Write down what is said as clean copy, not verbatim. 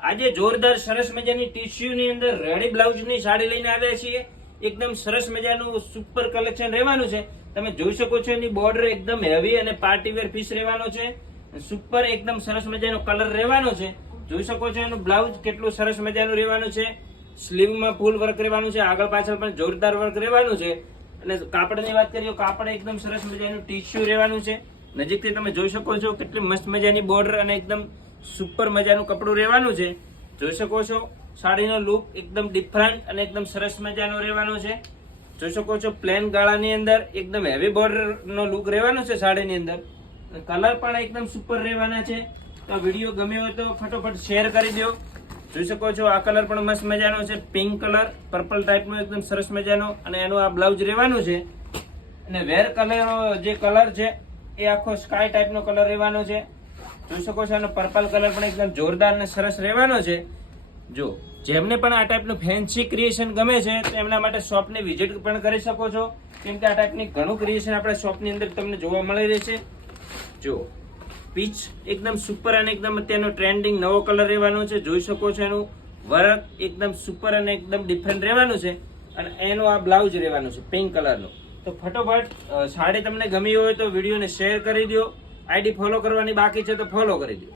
આજે જોરદાર સરસ મજાની ટીસ્યુ ની અંદર રેડી બ્લાઉઝ ની સાડી લઈને આવ્યા છીએ. એકદમ સરસ મજાનું સુપર કલેક્શન રહેવાનું છે. તમે જોઈ શકો છો એની બોર્ડર એકદમ હેવી અને પાર્ટી વેર પીસ રહેવાનો છે. સુપર એકદમ સરસ મજાનો કલર રહેવાનો છે. જોઈ શકો છો એનું બ્લાઉઝ કેટલું સરસ મજાનું રહેવાનું છે. સ્લીવમાં ફૂલ વર્ક રહેવાનું છે, આગળ પાછળ પણ જોરદાર વર્ક રહેવાનું છે. અને કાપડની વાત કરીએ, કાપડ એકદમ સરસ મજાનું ટીસ્યુ રહેવાનું છે. નજીકથી તમે જોઈ શકો છો કેટલી મસ્ત મજાની બોર્ડર અને એકદમ સુપર મજાનું કપડું રહેવાનું છે. જોઈ શકો છો સાડીનો લુક એકદમ ડિફરન્ટ અને એકદમ સરસ મજાનો રહેવાનો છે. જોઈ શકો છો પ્લેન ગાળાની અંદર એકદમ હેવી બોર્ડર નો લુક રહેવાનો છે સાડીની અંદર. કલર પણ એકદમ સુપર રહેવાના છે. તો વિડીયો ગમ્યો હોય તો ફટોફટ શેર કરી દો. જોઈ શકો છો આ કલર પણ મસ્ત મજાનો છે, પિંક કલર, પર્પલ ટાઈપનો એકદમ સરસ મજાનો. અને એનું આ બ્લાઉઝ રહેવાનું છે. અને વેર કલર જે કલર છે એ આખો સ્કાય ટાઈપનો કલર રહેવાનો છે. જોઈ શકો છો એનો પર્પલ કલર પણ એકદમ જોરદાર અને સરસ રહેવાનો છે. જો જેમને પણ આ ટાઈપનું ફેન્સી ક્રિએશન ગમે છે તો એમના માટે શોપને વિઝિટ પણ કરી શકો છો, કેમ કે આ ટાઈપની ઘણું ક્રિએશન આપણા શોપની અંદર તમને જોવા મળી રહેશે. જો પીચ એકદમ સુપર અને એકદમ અત્યારનો ટ્રેન્ડિંગ નવો કલર રહેવાનો છે. જોઈ શકો છો એનું વર્ક એકદમ સુપર અને એકદમ ડિફરન્ટ રહેવાનું છે. અને એનો આ બ્લાઉઝ રહેવાનું છે પિંક કલરનો. તો ફટોફટ સાડી તમને ગમી હોય તો વિડીયોને શેર કરી દો. આઈડી ફોલો કરવાની બાકી છે તો ફોલો કરી દો.